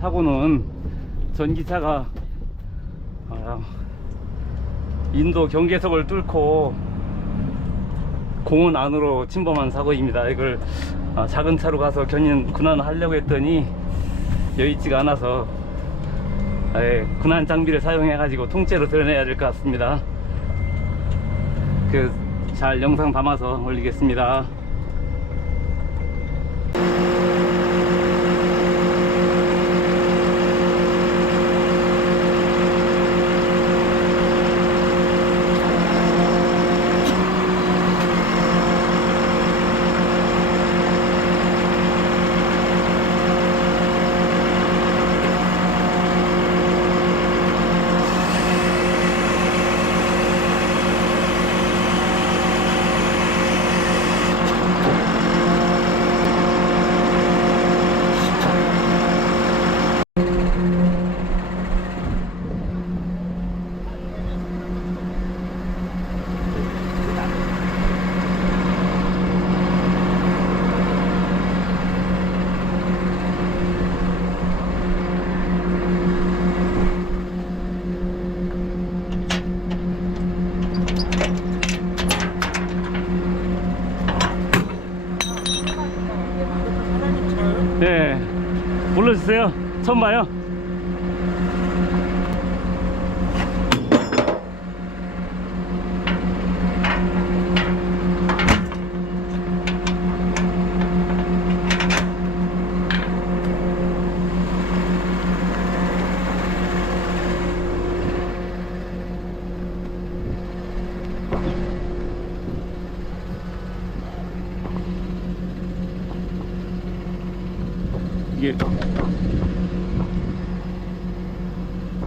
사고는 전기차가 인도 경계석을 뚫고 공원 안으로 침범한 사고입니다. 이걸 작은 차로 가서 군환하려고 했더니 여의치가 않아서 군환 장비를 사용해 가지고 통째로 드러내야 될 것 같습니다. 잘 영상 담아서 올리겠습니다. 네, 불러주세요. 처음 봐요.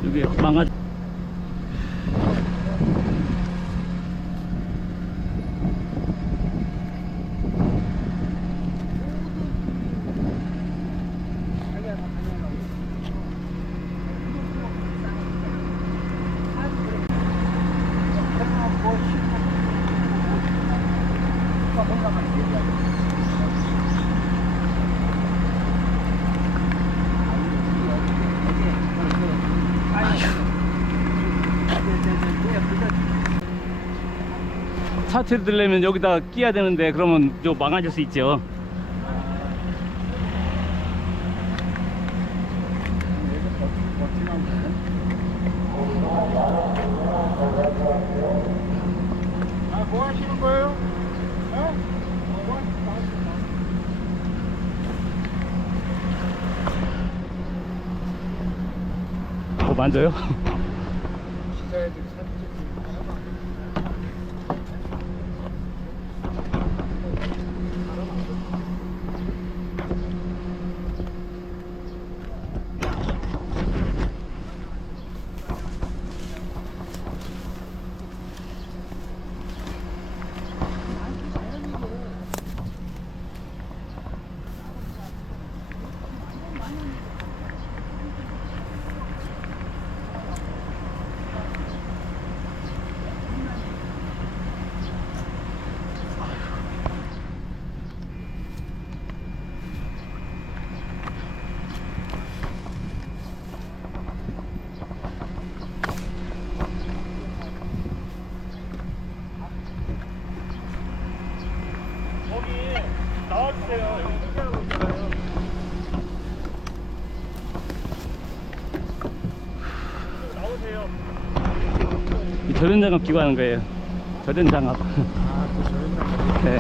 이게 망가져. 차체를 들려면 여기다 끼야 되는데 그러면 좀 망가질 수 있죠. 뭐 하시는 거예요? 만져요? 기사애들이 사진 나와주세요. 여기 소개하고 있어요. 나오세요. 이 절연장갑 끼고 하는 거예요. 절연장갑. 또 저런 네.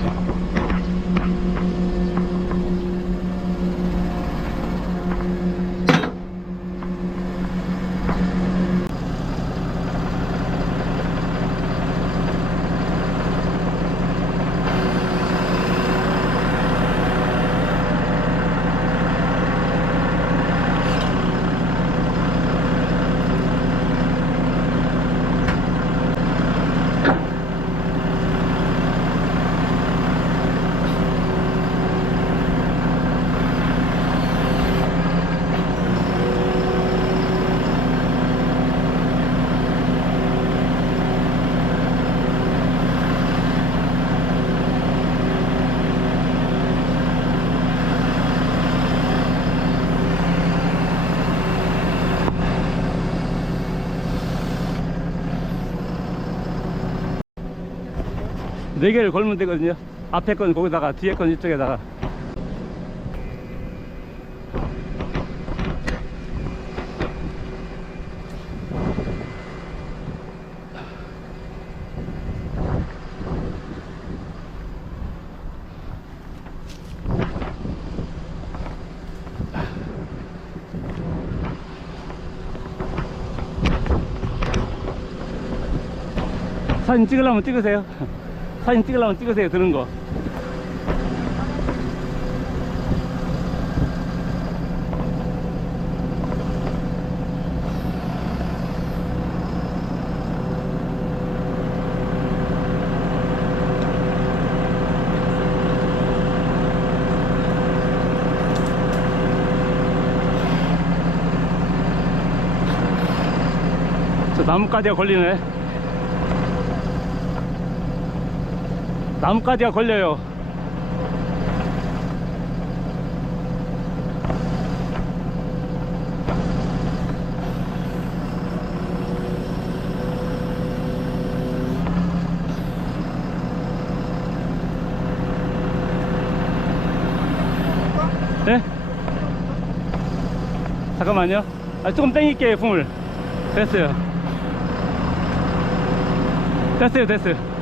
네 개를 걸면 되거든요. 앞에 건 거기다가 뒤에 건 이쪽에다가. 사진 찍으려면 찍으세요. 사진 찍으려면 찍으세요. 드는 거. 저 나뭇가지가 걸리네. 나뭇가지가 걸려요. 네? 잠깐만요. 조금 땡길게요, 품을. 됐어요. 됐어요.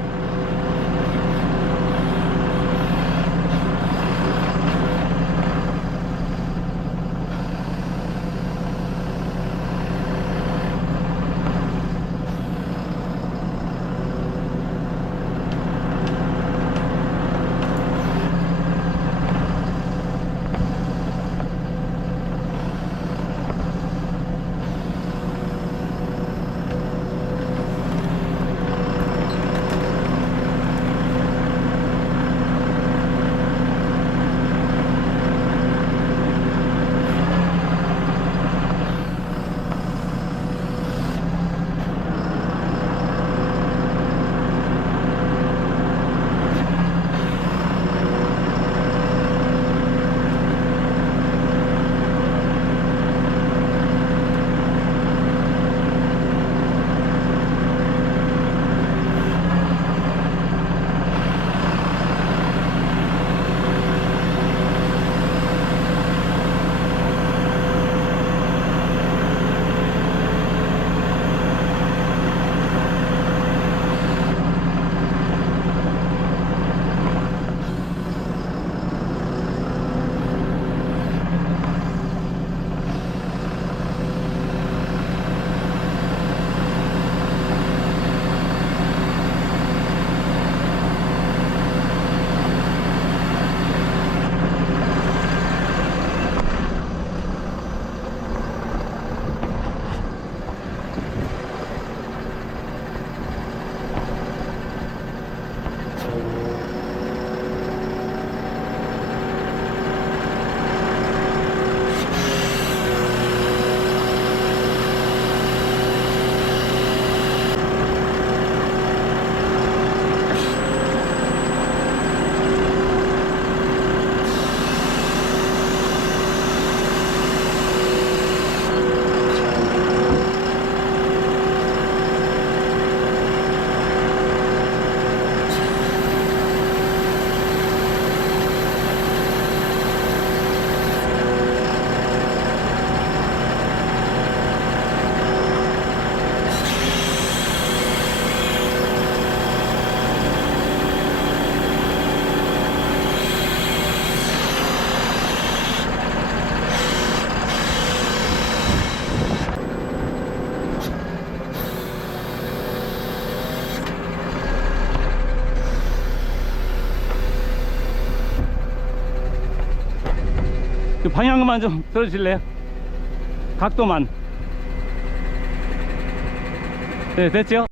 그 방향만 좀 들어주실래요? 각도만. 네, 됐죠?